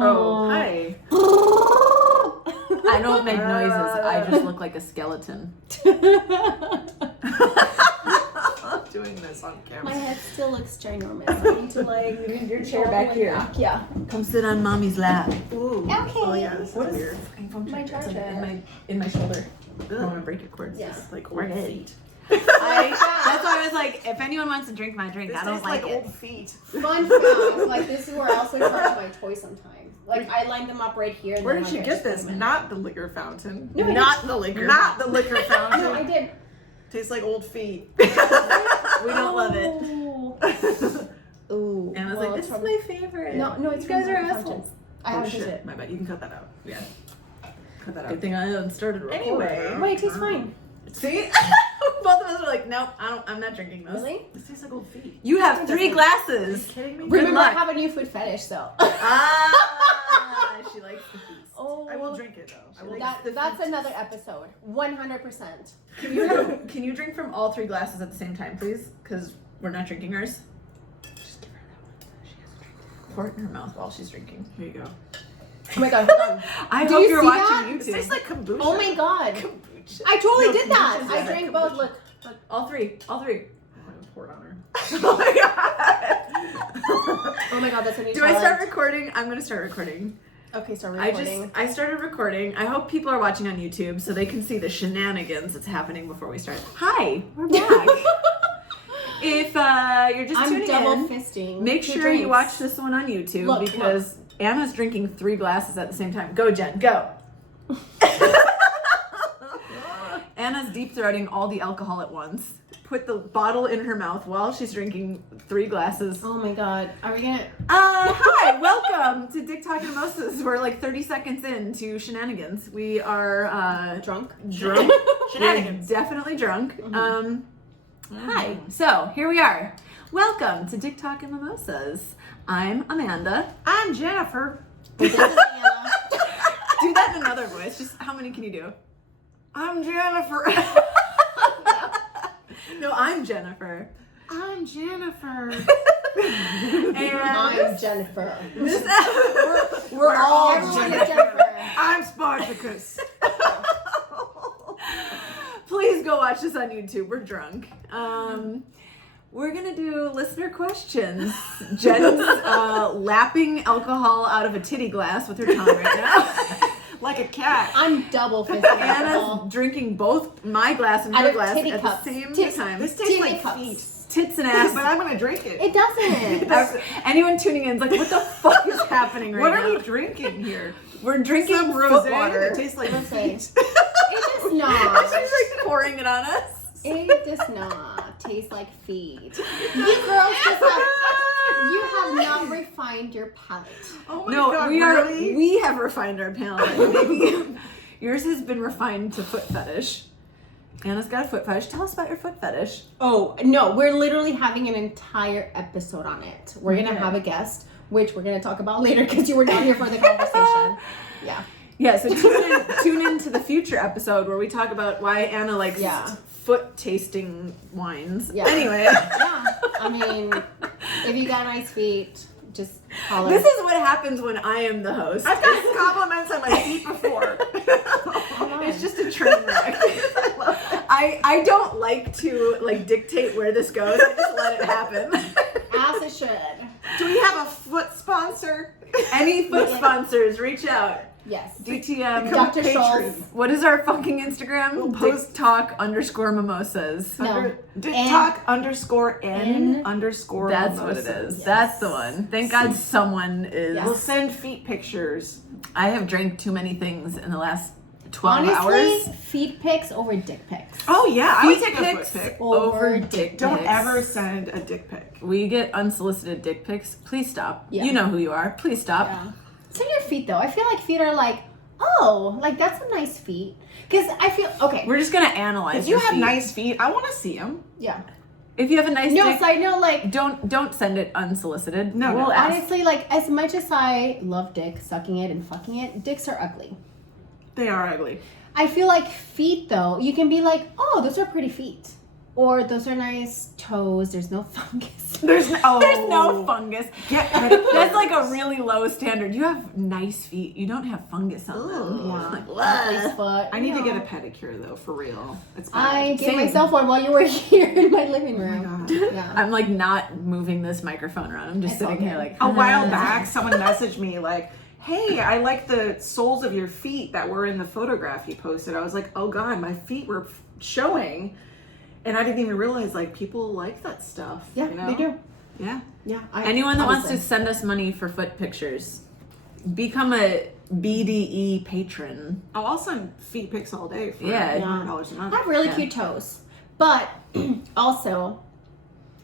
Oh, hi. I don't make noises. I just look like a skeleton. Doing this on camera. My head still looks ginormous. I need to Need your chair back here. Yeah. Come sit on mommy's lap. Ooh. Okay. Oh yeah, this What is is weird. My charger. in my shoulder. I don't want to break your cords. Yeah. It's like We're old good. feet. That's why I was like, if anyone wants to drink my drink, This I don't tastes like like it. old feet. Fun fact, like this is where I also charge my toys sometimes. Like I line them up right here. And Where then did you I get just put this? them in. Not the liquor fountain. No, I Not the liquor. Not the liquor No, I fountain. did. Tastes like old feet. We don't love it. Ooh. And I was Well, like, this it's is my favorite. No, it's you guys from are the fountain. assholes. I Oh haven't touched shit, it. my bad. You can cut that out. Yeah. Cut that out. Good thing I started recording. Anyway. Wait, it tastes fine. See? Both of us are like, nope, I'm not drinking those. Really? This tastes like old feet. You have 3 Are you glasses. kidding me? Good Remember, I luck. have a new food fetish, so. Ah, she likes the feast. Oh, I will drink it though. I will. that's another episode. 100%. Can you drink from all 3 glasses at the same time, please? Because we're not drinking ours. Just give her that one. She has to drink. Pour it in her mouth while she's drinking. Here you go. Oh my god, hold on. I Do hope you you're see watching that? This YouTube. tastes like kombucha. Oh my god. Kombucha. I totally No, did that. kombucha's I like drank kombucha. both. Look. All three. I'm gonna pour it on her. Oh my god. Oh my god, that's a new Do I start challenge. recording? I'm gonna start recording. Okay, start recording. I started recording. I hope people are watching on YouTube so they can see the shenanigans that's happening before we start. Hi, we're back. If you're just I'm tuning double in, fisting. make 2 sure you drinks. watch this one on YouTube Look, because Anna's drinking 3 glasses at the same time. Go, Jen, go. Anna's deep throating all the alcohol at once. Put the bottle in her mouth while she's drinking 3 glasses. Oh my god. Are we gonna. Hi, welcome to Dick Talking Mimosas. We're like 30 seconds into shenanigans. We are Drunk? drunk. Shenanigans. We're definitely drunk. Hi. So here we are. Welcome to Dick Talking Mimosas. I'm Amanda. I'm Jennifer. This is Anna. Do that in another voice. Just how many can you do? I'm Jennifer. No, I'm Jennifer. I'm Jennifer. And I'm Jennifer. this we're all Everyone Jennifer. is Jennifer. I'm Spartacus. Please go watch this on YouTube. We're drunk. We're gonna do listener questions. Jen's lapping alcohol out of a titty glass with her tongue right now. Like a cat. I'm double fisting alcohol. Anna's drinking both my glass and Out her of glass titty at cups. the same Tits. time. This tastes Titty like cups. feet. Tits and But ass. I'm gonna drink it. It doesn't. Anyone tuning in is like, what the fuck is happening right What now? are we drinking here? We're drinking Some foot rosé water. that tastes like Let's feet. say. It does not. She's like pouring it on us. It does not taste like feet. You girls just have. You have not refined your palate. Oh my No, god, we really? we have refined our palate. Maybe yours has been refined to foot fetish. Anna's got a foot fetish. Tell us about your foot fetish. Oh no, we're literally having an entire episode on it. We're gonna Okay. have a guest, which we're gonna talk about later because you were not here for the conversation. Yeah. Yeah, so tune in to the future episode where we talk about why Anna likes foot tasting wines. Yeah. Anyway. Yeah. I mean, if you got nice feet, just holler. This is what happens when I am the host. I've got compliments on my feet before. It's just a train wreck. I don't like to like dictate where this goes. I just let it happen. As it should. Do we have a foot sponsor? Any foot sponsors, reach out. Yes. DTM. Dr. Patreon. Schultz. What is our fucking Instagram? We'll post- TikTok_mimosas. No. TikTok _n_. That's what it is. Yes. That's the one. Thank God someone is. Yes. We'll send feet pictures. I have drank too many things in the last 12 Honestly, hours. feet pics over dick pics. Oh yeah, I would Feet take a pics foot pic. over dick pics. Don't ever send a dick pic. We get unsolicited dick pics. Please stop. Yeah. You know who you are. Please stop. Yeah. Send your feet though. I feel like feet are like, oh, like that's a nice feet. Because I feel okay. We're just gonna analyze. If you your have feet. nice feet, I want to see them. Yeah. If you have a nice No, dick, side note, like don't send it unsolicited. No, we'll no. ask. honestly, like as much as I love dick, sucking it and fucking it, dicks are ugly. They are ugly. I feel like feet though, you can be like, oh, those are pretty feet. Or those are nice toes. There's no fungus. There's no fungus. Get pedicures. That's like a really low standard. You have nice feet. You don't have fungus on them. Yeah. Like, Nice foot. I need to No. get a pedicure though, for real. It's bad. I gave Same. myself one while you were here in my living Oh room. my God. Yeah. I'm like not moving this microphone around. I'm just It's all sitting here good. like A while back, someone messaged me like, hey, I like the soles of your feet that were in the photograph you posted. I was like, oh God, my feet were showing. And I didn't even realize like people like that stuff. Yeah, you know? they do. Yeah. Yeah. Anyone that wants to obviously. send us money for foot pictures, become a BDE patron. Oh, I'll send feet pics all day for Yeah. $100 a month. I have really Yeah. cute toes, but also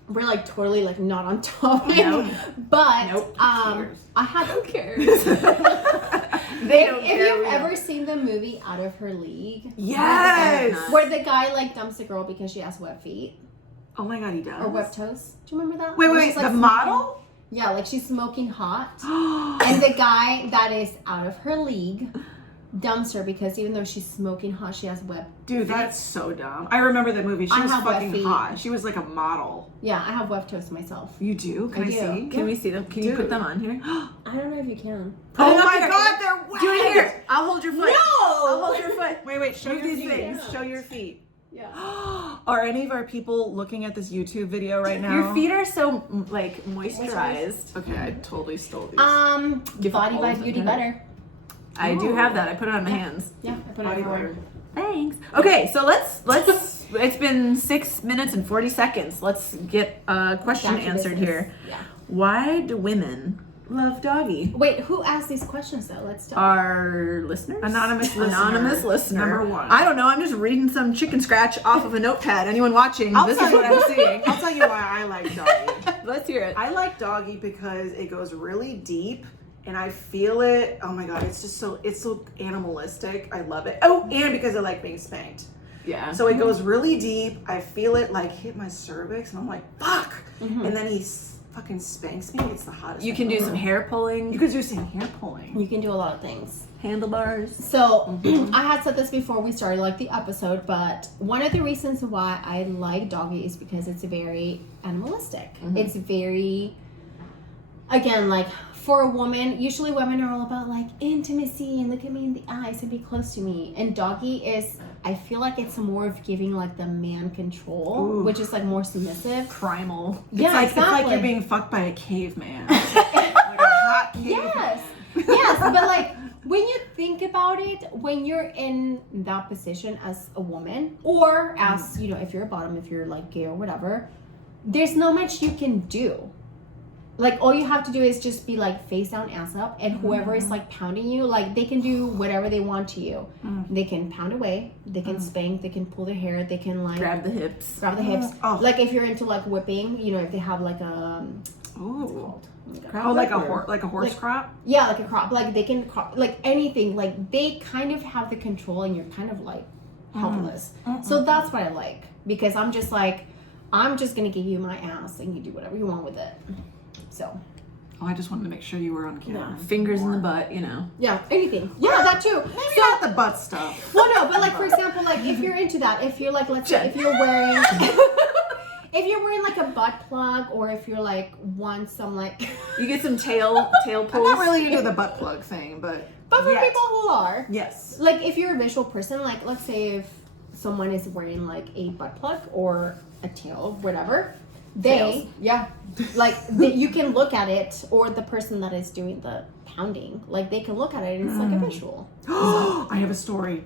we're like totally like not on topic. Nope. But Nope. Cares? I had. Who cares? They don't If care, you've we ever don't. seen the movie Out of Her League, Yes. where the guy like dumps a girl because she has web feet Oh my God, he does. or web toes. Do you remember that? Wait, Where wait, she's, the like, model? Yeah, like she's smoking hot, and the guy that is out of her league dumps her because even though she's smoking hot, she has web. Dude, that's so dumb. I remember the movie. She I was have wet fucking feet. hot. She was like a model. Yeah, I have web toes myself. You do? Can I I, do. see? Can we see them? Can you Dude. put them on here? I don't know if you can. Put it Oh up my here. God, they're wet. Do it here. I'll hold your foot. I'll No. hold your foot. Wait, show Move your these feet. things. Show your feet. Yeah. Are any of our people looking at this YouTube video right now? Your feet are so like moisturized. Okay, I totally stole these. Give Body all by of Beauty it. Better. I do have that. I put it on my hands. Yeah, I put it Body everywhere. butter. Thanks. Okay, so let's. It's been 6 minutes and 40 seconds. Let's get a question Down to answered business. here. Yeah. Why do women love Doggy? Wait, who asked these questions though? Let's talk. Our listeners? Anonymous listener. Anonymous listener. Number one. I don't know. I'm just reading some chicken scratch off of a notepad. Anyone watching? I'll This tell is what you- I'm seeing. I'll tell you why I like Doggy. Let's hear it. I like Doggy because it goes really deep and I feel it. Oh my God, it's so animalistic. I love it. Oh, and because I like being spanked. Yeah. So it goes really deep. I feel it like hit my cervix and I'm like, fuck. Mm-hmm. And then he fucking spanks me. It's the hottest You thing can do ever. some hair pulling, You could do some hair pulling. You can do a lot of things. handlebars. So I had said this before we started like the episode, but one of the reasons why I like Doggy is because it's very animalistic. It's very, again, like for a woman, usually women are all about like intimacy and look at me in the eyes and be close to me. And Doggy is, I feel like it's more of giving like the man control, Ooh. which is like more submissive. Primal. Yeah, It's like exactly. you're being fucked by a caveman. Like a hot cave. Yes, yes, but like when you think about it, when you're in that position as a woman, or as you know, if you're a bottom, if you're like gay or whatever, there's not much you can do. Like all you have to do is just be like face down, ass up, and whoever is like pounding you, like they can do whatever they want to you. They can pound away, they can spank, they can pull their hair, they can like Grab the hips. grab the hips. Oh. Like if you're into like whipping, you know, if they have like a Ooh. Crop Oh, like a whipper. like a horse Like- crop? yeah, like a crop. Like they can crop, like anything. Like they kind of have the control, and you're kind of like helpless. So that's what I like because I'm just like, I'm just gonna give you my ass, and you do whatever you want with it. So Oh, I just wanted to make sure you were on camera. Fingers in the butt, you know. yeah, anything. Yeah, that too. Maybe not the butt stuff. Well, no, but like for example, like if you're into that, if you're like, let's say, if you're wearing. If you're wearing like a butt plug, or if you're like want some like, You get some tail I'm pulls. not really into the butt plug thing, but but for yes. people who are, Yes. like if you're a visual person, like let's say if someone is wearing like a butt plug or a tail, whatever, they you can look at it, or the person that is doing the pounding, like they can look at it and it's like a visual. I have a story.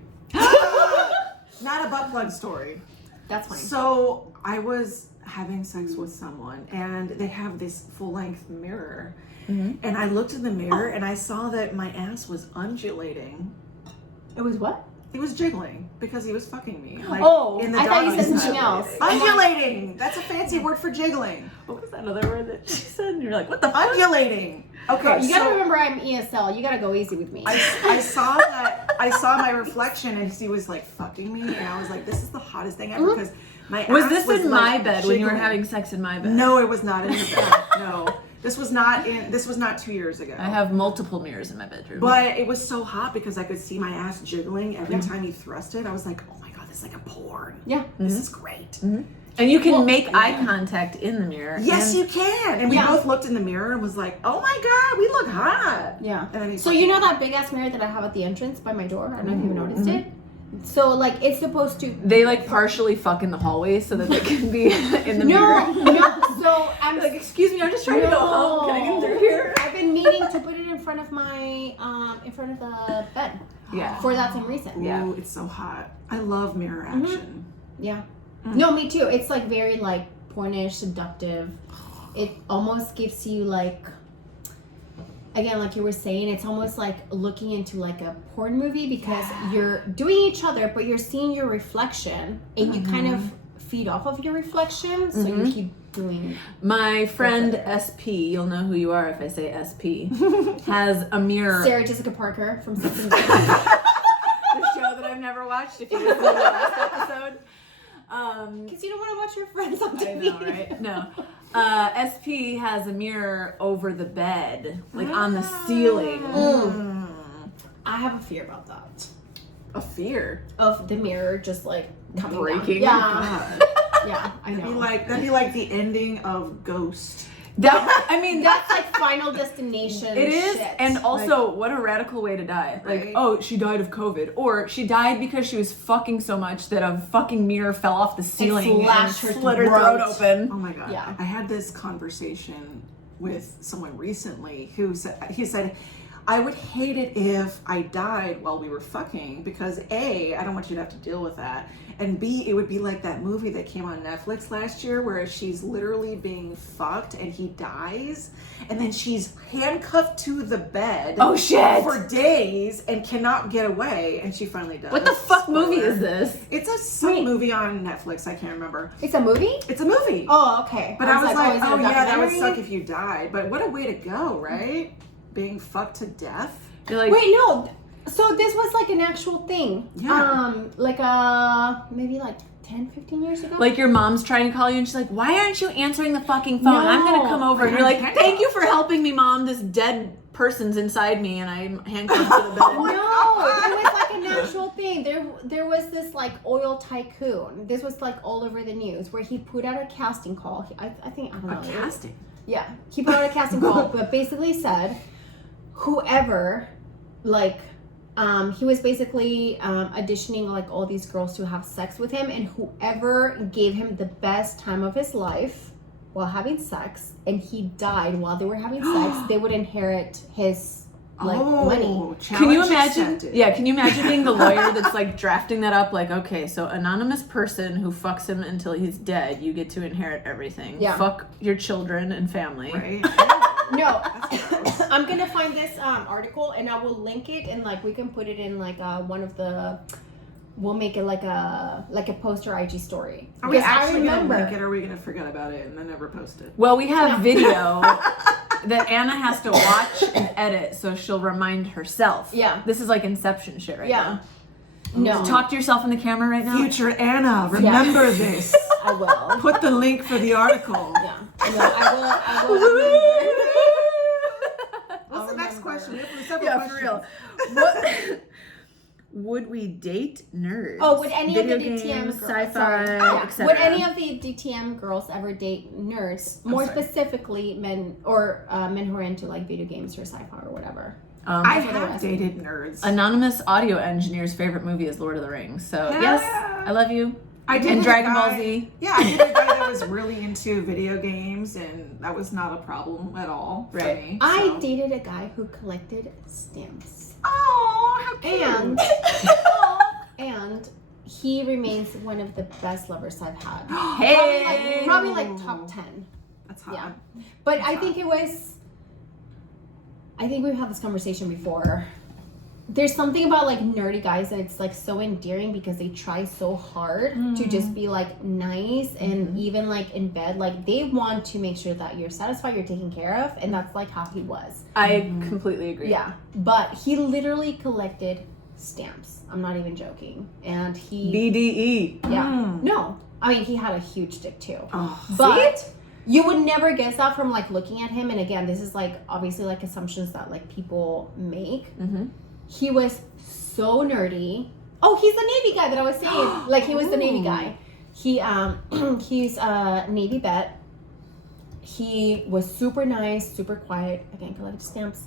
Not a butt plug story. That's fine. So I was having sex with someone and they have this full length mirror. And I looked in the mirror and I saw that my ass was undulating. It was what? It was jiggling because he was fucking me. Like, Oh, in the I thought you doggy said style. something else. Undulating. That's a fancy word for jiggling. What was that other word that she said? And you're like, what the fuck? Undulating. Okay, You gotta so remember I'm ESL. You gotta go easy with me. I saw that. I saw my reflection and he was like fucking me, and I was like, "This is the hottest thing ever." Because my Was ass this was in like my bed when you were jiggling. having sex in my bed? No, it was not in the bed. No, this was not in. This was not 2 years ago. I have multiple mirrors in my bedroom. But it was so hot because I could see my ass jiggling every time he thrust it. I was like, "Oh my god, this is like a porn. Yeah. This is great." And you can Well, make eye contact in the mirror. Yes, and you can. And we both looked in the mirror and was like, oh my God, we look hot. Yeah. And then So you know that big ass mirror that I have at the entrance by my door? I don't know if you've noticed it. So like it's supposed to. They like partially fuck in the hallway so that they can be in the mirror. No. So I'm Like, excuse me, I'm just trying to go home. Can I get through here? I've been meaning to put it in front of my in front of the bed. Yeah. For that same reason. Yeah. Ooh, it's so hot. I love mirror action. Yeah. No, me too. It's like very like pornish, seductive. It almost gives you like, again, like you were saying, it's almost like looking into like a porn movie because you're doing each other, but you're seeing your reflection and you kind of feed off of your reflection. So you keep doing. My friend SP, you'll know who you are if I say SP, has a mirror. Sarah Jessica Parker from Simpsons. The show that I've never watched. If you listen to the last episode. Because you don't want to watch your friends on I TV. know, right? No. SP has a mirror over the bed, like on the ceiling. I have a fear about that. A fear. Of the mirror just like coming Breaking. down. Yeah, I know. That'd be like the ending of Ghost. That, I mean, That's like Final Destination. it is, shit. and also, what a radical way to die. Like, Right? oh, she died of COVID. Or she died because she was fucking so much that a fucking mirror fell off the ceiling and slashed her slit her throat throat. open. Oh my God. Yeah. I had this conversation with someone recently who said, I would hate it if I died while we were fucking because A, I don't want you to have to deal with that. And B, it would be like that movie that came on Netflix last year where she's literally being fucked and he dies. And then she's handcuffed to the bed Oh, shit. for days and cannot get away. And she finally does. What the fuck movie Spoiler. is this? It's some movie on Netflix. I can't remember. It's a movie? It's a movie. Oh, okay. But I was like, is it a oh yeah, that would documentary? suck if you died. But what a way to go, right? Being fucked to death. You're like, Wait, no. So this was like an actual thing. Yeah. Like maybe like 10, 15 years ago? like your mom's trying to call you and she's like, why aren't you answering the fucking phone? I'm No. gonna come over. And you're like, thank you for helping me, Mom. This dead person's inside me and I'm handcuffed to the bed. No, it was like an actual thing. There was this like oil tycoon. This was like all over the news where he put out a casting call. I don't know. Casting. Yeah, he put out a casting call, but basically said, whoever, like, he was basically auditioning like all these girls to have sex with him, and whoever gave him the best time of his life while having sex, and he died while they were having sex, they would inherit his money. Can you challenge imagine? accepted. Yeah, can you imagine being the lawyer that's like drafting that up? Like, okay, so anonymous person who fucks him until he's dead, you get to inherit everything. Yeah. Fuck your children and family. Right? No, That's gross. I'm gonna find this article and I will link it, and like we can put it in like one of the. We'll make it like a poster IG story. Are we Because I actually going to remember- link it or are we going to forget about it and then never post it? Well, we have video that Anna has to watch and edit, so she'll remind herself. Yeah. This is like Inception shit right Yeah. now. No. Talk to yourself in the camera right now. Future Anna, remember this. I will. Put the link for the article. Yeah. No, I will remember. What's the next remember. question? We have several Yeah, for questions. real. What would we date nerds? Oh, would any Video of the DTM games, girls, sci-fi, sorry. Oh, etc.? would any of the DTM girls ever date nerds? More sorry. specifically, men or men who are into like video games or sci-fi or whatever. I That's what they're have asking. dated nerds. Anonymous audio engineer's favorite movie is Lord of the Rings. So Yeah. yes, I love you. I And a Dragon Ball guy- Z. Yeah, I did a guy that was really into video games, and that was not a problem at all for Right. me. I so. dated a guy who collected stamps. Oh, how cute. And and he remains one of the best lovers I've had. Hey! Probably like top 10. That's hot. Yeah. But I think we've had this conversation before. There's something about like nerdy guys that it's like so endearing because they try so hard to just be like nice and even like in bed, like they want to make sure that you're satisfied, you're taken care of, and that's like how he was. I completely agree. Yeah. But he literally collected stamps. I'm not even joking. And he BDE. yeah. No. I mean he had a huge dick too. Oh, But you would never guess that from like looking at him. And again, this is like obviously like assumptions that like people make. Mm-hmm. He was so nerdy. Oh, he's the Navy guy that I was saying. Like he was the Navy guy. He's a Navy vet. He was super nice, super quiet. Again, collected stamps.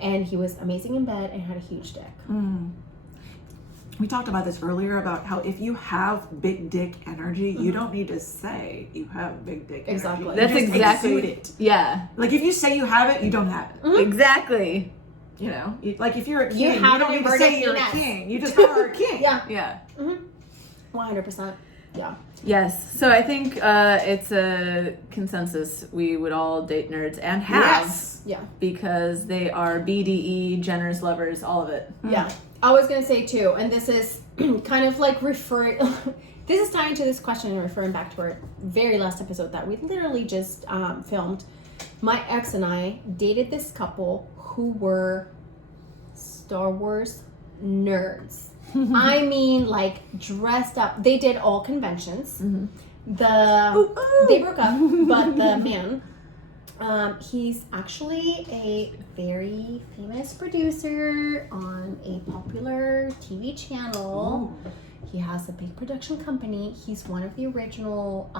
And he was amazing in bed and had a huge dick. We talked about this earlier about how if you have big dick energy, you don't need to say you have big dick energy. Exactly. You That's just exactly exude it. Yeah. Like if you say you have it, you don't have it. Exactly. You know, like if you're a king, You you have don't an need to inverted say you're a penis. king. You just are a king. Yeah. Yeah. 100%. Yeah. Yes. So I think it's a consensus. We would all date nerds and have. Yes. Yeah. Because they are BDE, generous lovers, all of it. Yeah. I was going to say too, and this is kind of like referring, this is tying to this question and referring back to our very last episode that we literally just filmed. My ex and I dated this couple who were Star Wars nerds. I mean, like dressed up. They did all conventions. They broke up, but the man, he's actually a very famous producer on a popular TV channel. Ooh. He has a big production company. He's one of the original.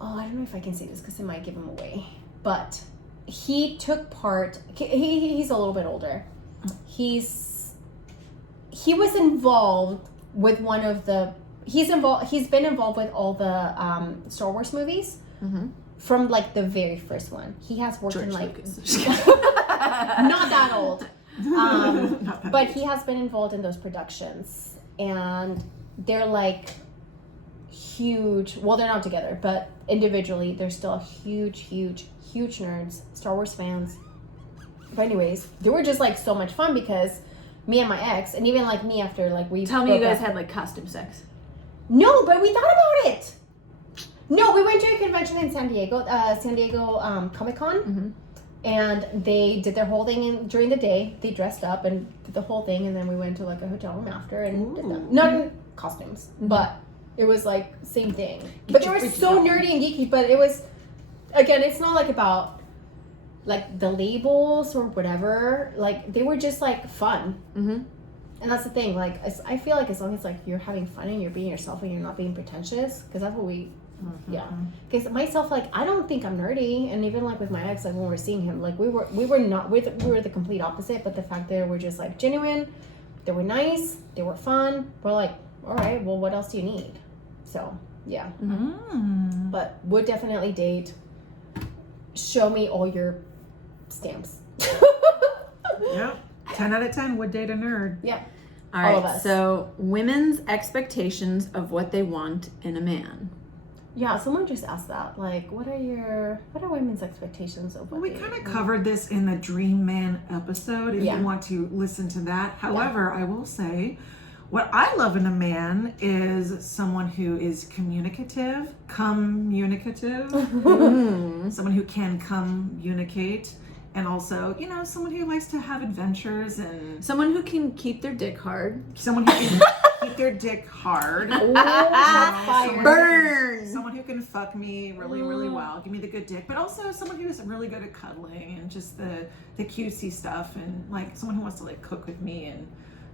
I don't know if I can say this because it might give him away, but he took part. He's a little bit older. He was involved with one of the. He's been involved with all the Star Wars movies from like the very first one. He has worked in like not that old, but he has been involved in those productions, and they're like huge. Well, they're not together, but individually, they're still huge nerds, Star Wars fans. But anyways, they were just like so much fun because me and my ex, and even like me after like we Tell me you broke guys up- had like costume sex. No, but we thought about it. No, we went to a convention in San Diego Comic-Con, and they did their whole thing during the day. They dressed up and did the whole thing, and then we went to like a hotel room after and did them. Not in costumes, but it was like same thing. But they were so nerdy and geeky. But it was, again, it's not like about like the labels or whatever. Like they were just like fun. And that's the thing, like, I feel like as long as, like, you're having fun and you're being yourself and you're not being pretentious, because that's what we, Because myself, like, I don't think I'm nerdy, and even, like, with my ex, like, when we're seeing him, like, we were the complete opposite, but the fact that we're just, like, genuine, they were nice, they were fun, we're like, all right, well, what else do you need? So, yeah. But would definitely date. Show me all your stamps. Yep. 10 out of 10 would date a nerd. Yeah. All All right. of us. So women's expectations of what they want in a man. Yeah, someone just asked that. Like, what are women's expectations of Well, what we they kind of want? covered this in the Dream Man episode if Yeah. you want to listen to that. However, I will say what I love in a man is someone who is communicative, someone who can communicate, and also, you know, someone who likes to have adventures and Someone who can keep their dick hard. someone who can keep their dick hard. Oh, shots fired. Burn. Someone who can fuck me really, really well, give me the good dick, but also someone who is really good at cuddling and just the cutesy stuff, and like someone who wants to like cook with me and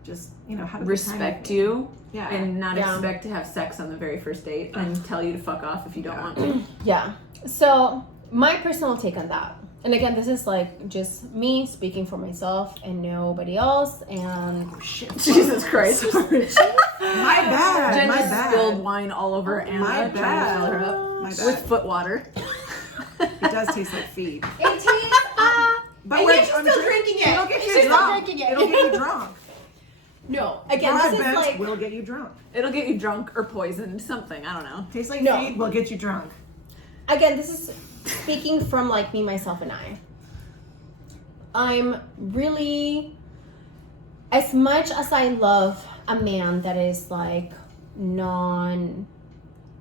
just, you know, have a good time Respect with me. you. Yeah. And not Yeah. expect to have sex on the very first date and tell you to fuck off if you don't want to. Yeah. So my personal take on that, and again, this is like just me speaking for myself and nobody else. And Oh shit. Jesus Christ. My bad. Jen my just bad. spilled wine all over Anna, My trying to bad. fill her up My bad. with foot water. It does taste like feed. it tastes. But And wait, yet she's I'm still sure- drinking it. It'll get She's you still drunk. drinking it. It'll get you drunk. No. Again, this is Broadbent like. will get you drunk. It'll get you drunk or poisoned, something, I don't know. Tastes like No. feed will get you drunk. Again, this is speaking from like me, myself, and I. I'm really, as much as I love a man that is like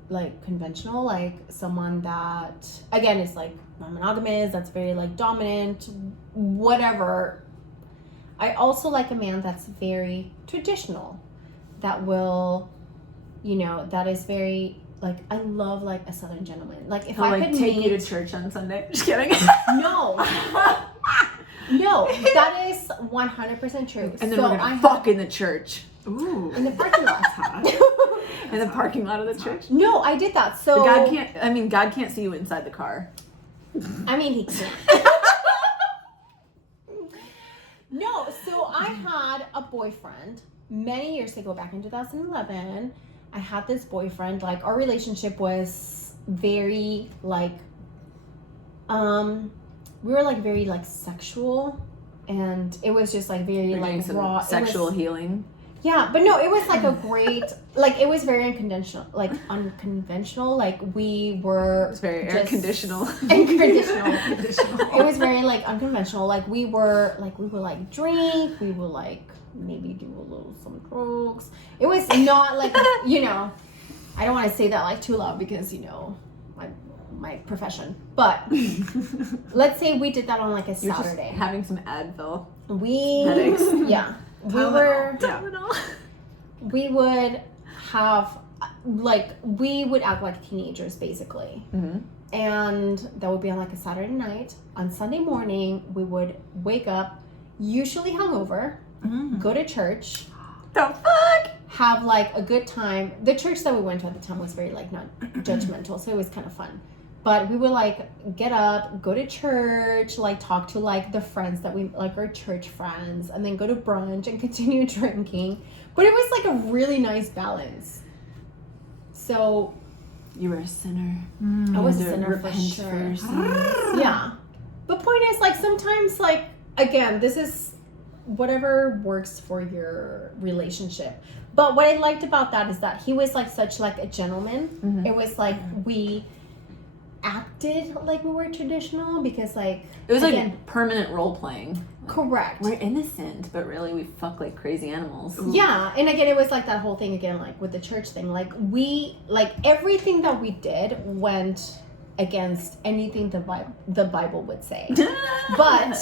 like conventional, like someone that again is like non-monogamous, that's very like dominant, whatever. I also like a man that's very traditional, that will, you know, that is very like, I love like a Southern gentleman. Like if He'll I like could take meet, you to church on Sunday. Just kidding. no, no, that is 100% true. And then So we're gonna I fuck in the church. Ooh. in the parking lot. Hot. In the parking lot of the church. No, I did that. So God can't see you inside the car. I mean, he can't. No, so I had a boyfriend many years ago, back in 2011. I had this boyfriend. Like, our relationship was very like, we were like very like sexual, and it was just like very like raw sexual healing. Yeah, but no, it was like a great, like, it was very unconventional. Like, we were. It was very air conditional. Unconditional. It was very like unconventional. Like, we would like drink. We would like maybe do some drugs. It was not like, you know, I don't want to say that like too loud because, you know, my profession. But let's say we did that on like a Saturday. Just having some Advil. Headaches. Yeah. We would have, like, we would act like teenagers, basically. Mm-hmm. And that would be on, like, a Saturday night. On Sunday morning, we would wake up, usually hungover, go to church. The fuck? Have, like, a good time. The church that we went to at the time was very, like, not judgmental, so it was kind of fun. But we would, like, get up, go to church, like, talk to, like, the friends that we, like, our church friends, and then go to brunch and continue drinking. But it was, like, a really nice balance. So... You were a sinner. I was a sinner for sure. For your sins. Yeah. But point is, like, sometimes, like, again, this is whatever works for your relationship. But what I liked about that is that he was, like, such, like, a gentleman. Mm-hmm. It was, like, we... acted like we were traditional because, like, it was again, like permanent role playing. Correct. We're innocent, but really we fuck like crazy animals. Yeah, and again, it was like that whole thing again, like with the church thing. Like, we, like, everything that we did went against anything the Bible would say. But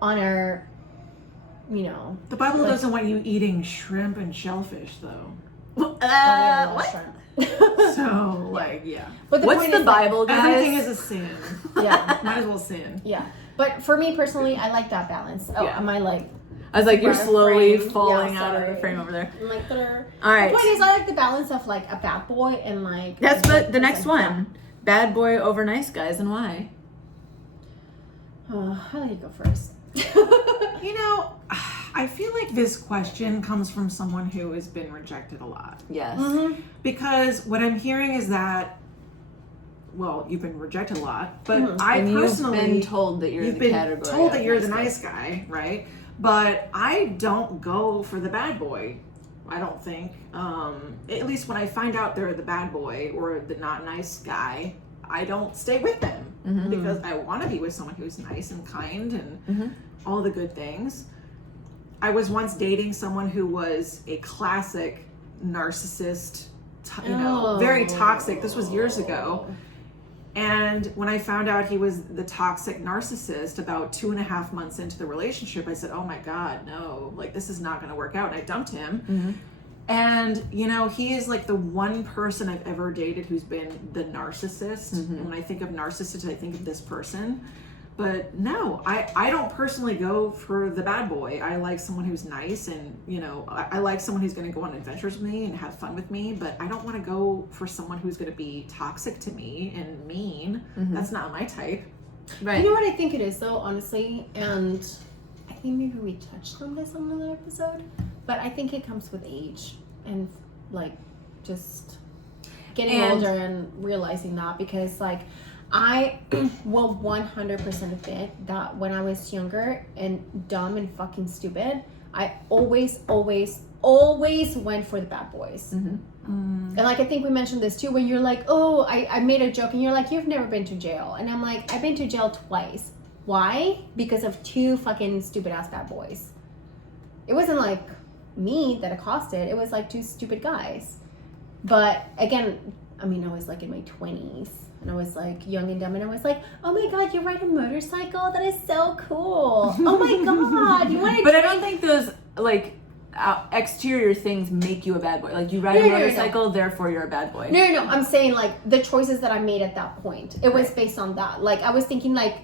on our, you know, the Bible doesn't want you eating shrimp and shellfish, though. What? So, like, yeah. But what's the Bible, guys? Everything is a sin. Yeah. Might as well sin. Yeah. But for me personally, I like that balance. Oh, am I like... I was like, you're slowly frame. falling out of the frame over there. I'm like, all right. The point is, I like the balance of, like, a bad boy and, like... That's the next one. Bad boy over nice guys, and why? I'll let you go first. You know, I feel like this question comes from someone who has been rejected a lot. Yes. Mm-hmm. Because what I'm hearing is that, well, you've been rejected a lot, but and personally... You've been told that you're the category. You've been told that you're the nice guy, right? But I don't go for the bad boy, I don't think. At least when I find out they're the bad boy or the not nice guy, I don't stay with them. Mm-hmm. Because I want to be with someone who's nice and kind and all the good things. I was once dating someone who was a classic narcissist, very toxic. This was years ago. And when I found out he was the toxic narcissist about 2.5 months into the relationship, I said, oh my God, no, like, this is not going to work out. And I dumped him. Mm-hmm. And, you know, he is like the one person I've ever dated who's been the narcissist. Mm-hmm. And when I think of narcissist, I think of this person. But no, I don't personally go for the bad boy. I like someone who's nice and, you know, I like someone who's going to go on adventures with me and have fun with me. But I don't want to go for someone who's going to be toxic to me and mean. Mm-hmm. That's not my type. Right. You know what I think it is, though, honestly? And I think maybe we touched on this on another episode. But I think it comes with age and, like, just getting older and realizing that. Because, like, I will 100% admit that when I was younger and dumb and fucking stupid, I always went for the bad boys. Mm-hmm. And, like, I think we mentioned this too, when you're like, oh, I made a joke and you're like, you've never been to jail. And I'm like, I've been to jail twice. Why? Because of 2 fucking stupid ass bad boys. It wasn't like me that accosted. It was like 2 stupid guys. But again, I mean, I was like in my 20s. And I was like young and dumb, and I was like, "Oh my God, you ride a motorcycle? That is so cool! Oh my God, you want to?" But I don't think those like exterior things make you a bad boy. Like, you ride a motorcycle, therefore you're a bad boy. No. I'm saying, like, the choices that I made at that point, it was based on that. Like, I was thinking, like,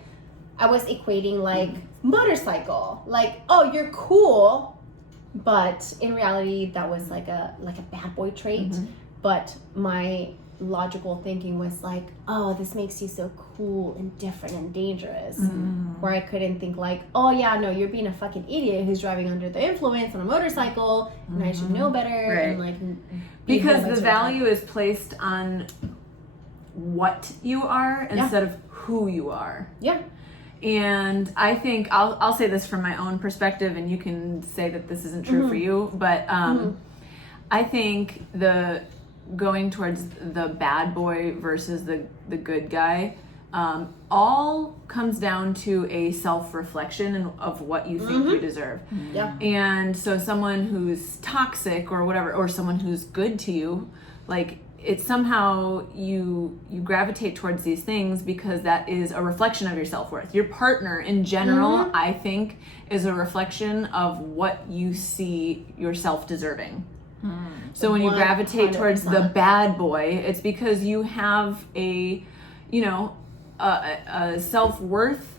I was equating like motorcycle, like, oh, you're cool, but in reality that was like a bad boy trait. But my logical thinking was like, oh, this makes you so cool and different and dangerous. Where I couldn't think like, oh yeah, no, you're being a fucking idiot who's driving under the influence on a motorcycle, and I should know better. And like, because the value is placed on what you are instead of who you are. Yeah. And I think I'll say this from my own perspective, and you can say that this isn't true for you, but I think the going towards the bad boy versus the good guy all comes down to a self-reflection of what you think you deserve. Yeah. And so someone who's toxic or whatever, or someone who's good to you, like, it's somehow you gravitate towards these things because that is a reflection of your self-worth. Your partner in general, I think, is a reflection of what you see yourself deserving. So when you gravitate towards the bad boy, it's because you have a self-worth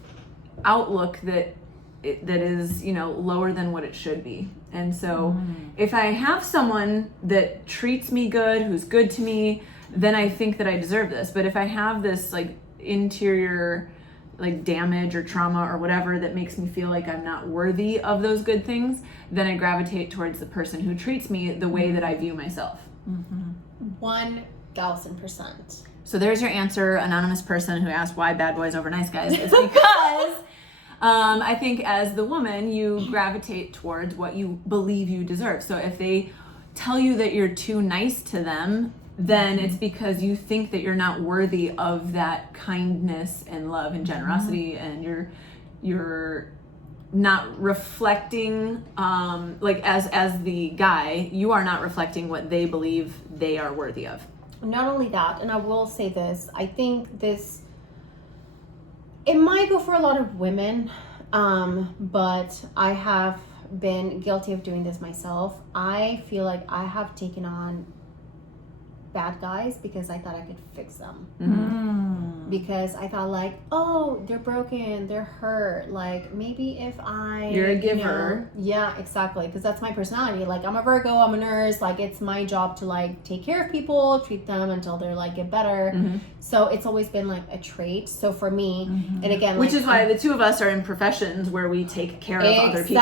outlook that is, lower than what it should be. And so if I have someone that treats me good, who's good to me, then I think that I deserve this. But if I have this like interior like damage or trauma or whatever that makes me feel like I'm not worthy of those good things, then I gravitate towards the person who treats me the way that I view myself. 1000%. So there's your answer, anonymous person who asked why bad boys over nice guys. It's because I think as the woman, you gravitate towards what you believe you deserve. So if they tell you that you're too nice to them, then it's because you think that you're not worthy of that kindness and love and generosity, and you're not reflecting, like as the guy, you are not reflecting what they believe they are worthy of. Not only that, and I will say this, I think it might go for a lot of women, but I have been guilty of doing this myself. I feel like I have taken on bad guys because I thought I could fix them. Because I thought like, oh, they're broken, they're hurt, like maybe if you're a giver. Yeah, exactly, because that's my personality. Like, I'm a Virgo, I'm a nurse, like it's my job to like take care of people, treat them until they're like get better. So it's always been like a trait. So for me, and again, which is why the two of us are in professions where we take care of other people.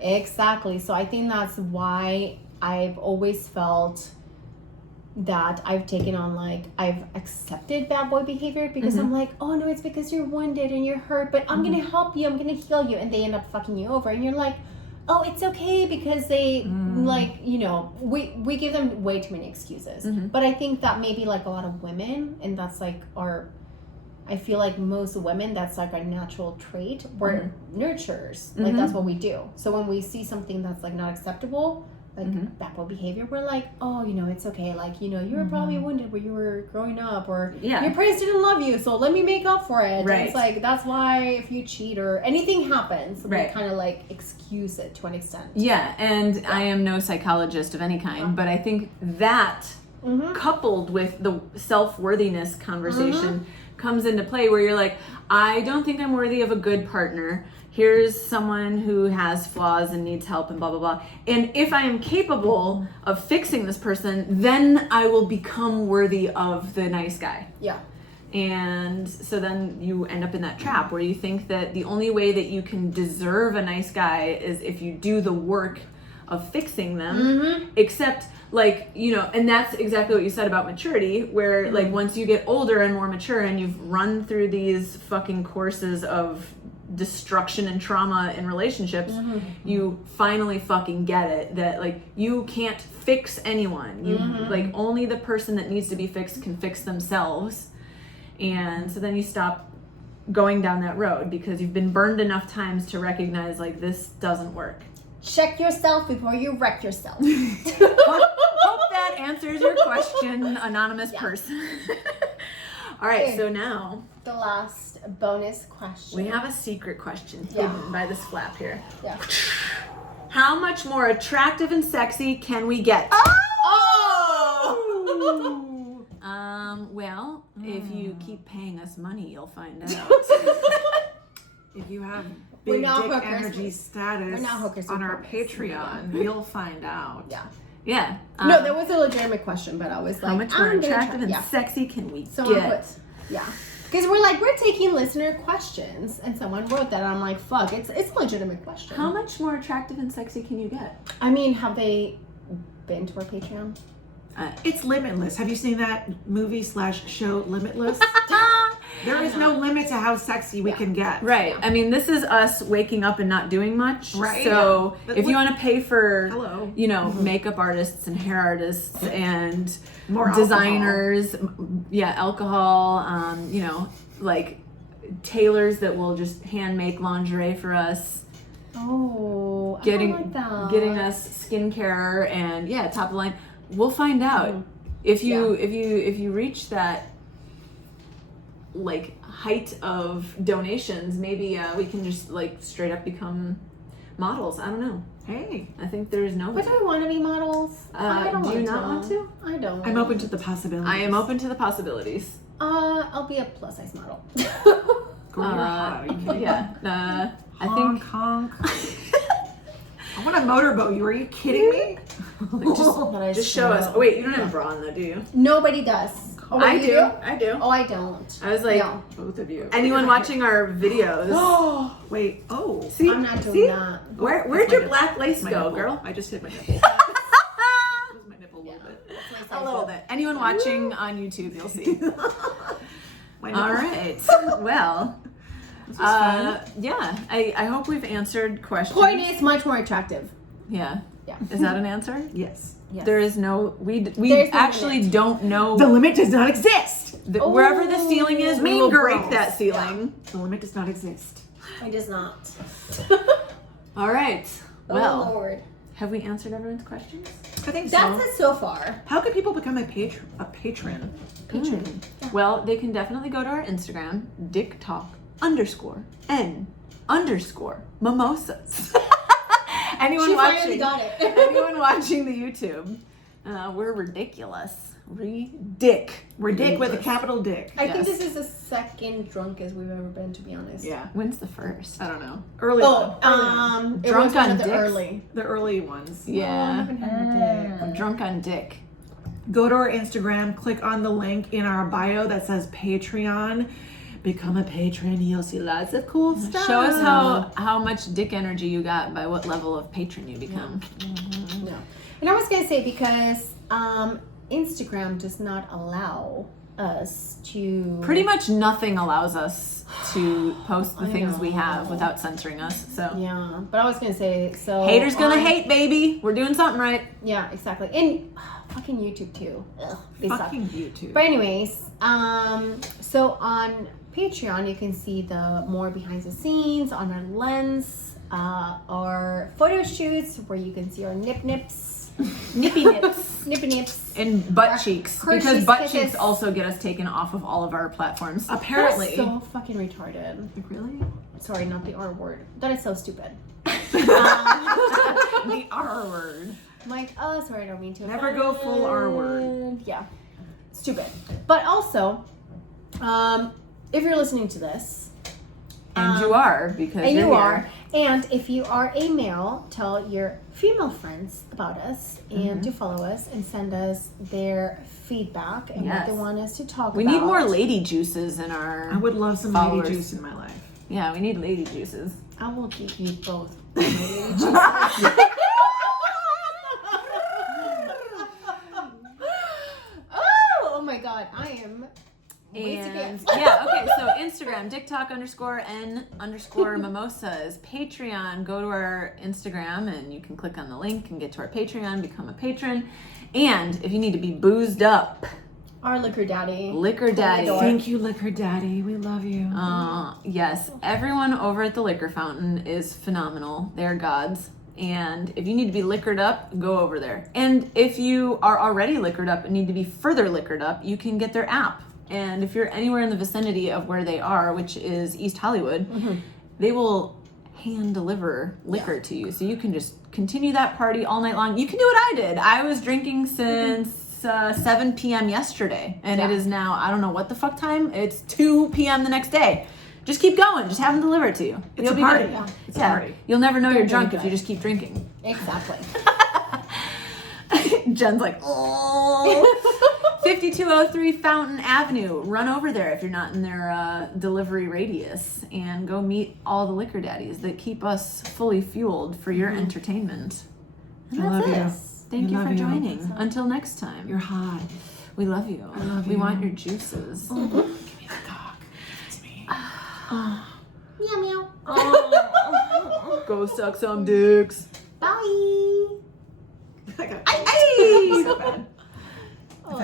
Exactly. So I think that's why I've always felt that I've taken on, like, I've accepted bad boy behavior because I'm like, oh no, it's because you're wounded and you're hurt, but I'm gonna help you, I'm gonna heal you, and they end up fucking you over, and you're like, oh, it's okay because they like, we give them way too many excuses. But I think that maybe like a lot of women, and that's like I feel like most women, that's like our natural trait. We're nurturers, like that's what we do. So when we see something that's like not acceptable, like bad boy behavior, we're like, oh, it's okay, like, you were probably wounded when you were growing up, or your parents didn't love you, so let me make up for it. Right. And it's like, that's why if you cheat or anything happens, we kind of like excuse it to an extent. And I am no psychologist of any kind, but I think that coupled with the self-worthiness conversation comes into play, where you're like, I don't think I'm worthy of a good partner. Here's someone who has flaws and needs help and blah, blah, blah. And if I am capable of fixing this person, then I will become worthy of the nice guy. Yeah. And so then you end up in that trap where you think that the only way that you can deserve a nice guy is if you do the work of fixing them, except like, and that's exactly what you said about maturity, where like once you get older and more mature and you've run through these fucking courses of destruction and trauma in relationships, you finally fucking get it that like you can't fix anyone. You like only the person that needs to be fixed can fix themselves. And so then you stop going down that road because you've been burned enough times to recognize like this doesn't work. Check yourself before you wreck yourself. Hope that answers your question, anonymous person. All right, so now the last bonus question. We have a secret question hidden by this flap here. Yeah. How much more attractive and sexy can we get? Oh! Well, if you keep paying us money, you'll find out. If you have We're big not dick hookers. energy status We're not hookers, we on our promise. Patreon, you'll find out. Yeah. Yeah. No, that was a legitimate question, but I was like, how much more I'm gonna attractive try- and sexy can we Someone get? put, yeah. Because we're taking listener questions, and someone wrote that. And I'm like, fuck, it's a legitimate question. How much more attractive and sexy can you get? I mean, have they been to our Patreon? It's limitless. Have you seen that movie / show Limitless? There is no limit to how sexy we can get. Right. I mean, this is us waking up and not doing much. Right. So But if you want to pay for, Hello. you know, makeup artists and hair artists and More designers, alcohol, you know, like tailors that will just hand make lingerie for us, Oh, I getting like that. getting us skincare and top of the line. We'll find out if you reach that like height of donations. Maybe we can just like straight up become models. I don't know. Hey, I think there's no. But do we want to be models? I don't do you not want to? I don't. I'm open to the possibilities. I am open to the possibilities. I'll be a plus size model. Girl, you're hot. Are you kidding? Yeah. I Honk, think. honk. I want to motorboat you. Are you kidding me? Just show us. Oh, wait, you don't have a bra on though, do you? Nobody does. Oh, I you do. I do. Oh, I don't. I was like, No. Both of you. anyone watching our videos? Oh, wait. Oh. See, I'm not doing see? that. Where'd That's your my black lace My go, nipple. girl? I just hit my nipple. That was my nipple a little bit. A little bit. Anyone watching on YouTube, you'll see. My nipple. All right. Well, This was fun. yeah. I hope we've answered questions. Point is much more attractive. Yeah. Yeah. Is that an answer? Yes. Yes. There is no. We There's no actually limit. don't know. The limit does not exist. Wherever the ceiling is, we Mean will girls. break that ceiling. The limit does not exist. It does not. All right. Well, oh Lord. have we answered everyone's questions? I think That's so. it so far. How can people become a patron? Well, they can definitely go to our Instagram, dicktalk_n_mimosas. Anyone She watching? finally got it. Anyone watching the YouTube? We're ridiculous. Ridic with a capital Dick. I think Yes. this is the second drunkest we've ever been, to be honest. Yeah. When's the first? I don't know. Early. Oh, one. it Drunk was one on of the dicks? early. The early ones. Oh, I Yeah. haven't had a dick. I'm drunk on dick. Go to our Instagram, click on the link in our bio that says Patreon. Become a patron. You'll see lots of cool stuff. Show us how much dick energy you got by what level of patron you become. No. And I was gonna say because Instagram does not allow us to Pretty much nothing allows us to post the I things we know. have without censoring us. So Yeah, but I was gonna say so. haters gonna on- hate, baby. We're doing something right. Yeah, exactly. And fucking YouTube too. Ugh, they suck. Fucking YouTube. But anyways, so on Patreon you can see the more behind the scenes on our lens, our photo shoots where you can see our nips, Nippy nips. nippy nips. And butt cheeks. Hershey's Because butt Kisses. cheeks also get us taken off of all of our platforms. Apparently. That is so fucking retarded. Really? Sorry, not the R word. That is so stupid. The R word. I'm like, oh, sorry, I don't mean to. Never go full R word. Yeah, stupid. But also, if you're listening to this, And you are, because and you're you here. are, and if you are a male, tell your female friends about us and to follow us and send us their feedback and what Yes. they want us to talk We about. need more lady juices in our. I would love some Followers. lady juice in my life. Yeah, we need lady juices. I will give you both. Oh my god, I am. And yeah, okay, so Instagram, dicktalk_n_mimosas. Patreon, go to our Instagram and you can click on the link and get to our Patreon, become a patron. And if you need to be boozed up, Our liquor daddy. Liquor Daddy. Thank you, Liquor Daddy. We love you. Yes, everyone over at the Liquor Fountain is phenomenal. They're gods. And if you need to be liquored up, go over there. And if you are already liquored up and need to be further liquored up, you can get their app. And if you're anywhere in the vicinity of where they are, which is East Hollywood, they will hand deliver liquor to you. So you can just continue that party all night long. You can do what I did. I was drinking since 7 p.m. yesterday. And it is now, I don't know what the fuck time. It's 2 p.m. the next day. Just keep going. Just have them deliver it to you. It's You'll a be party. good. Yeah. It's a Yeah. party. You'll never know you're Don't drunk do if you it. just keep drinking. Exactly. Jen's like, oh. 5203 Fountain Avenue. Run over there if you're not in their delivery radius and go meet all the liquor daddies that keep us fully fueled for your entertainment. And I that's love it. you. Thank I you love for you. joining. Until next time. You're hot. We love you. I love We you. want your juices. Give me the cock. It's me. Meow meow. Go suck some dicks. Bye. I got Ay, ay. so bad.